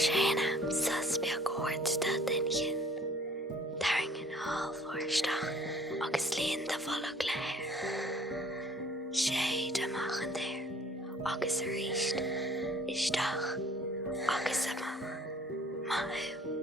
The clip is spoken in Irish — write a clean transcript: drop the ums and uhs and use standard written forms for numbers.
séna sus beag cuairta daine Taring an ábhharsteach agus líon de bholach léir. Sé amach an déir agus a ríist isteach agus ama maithú.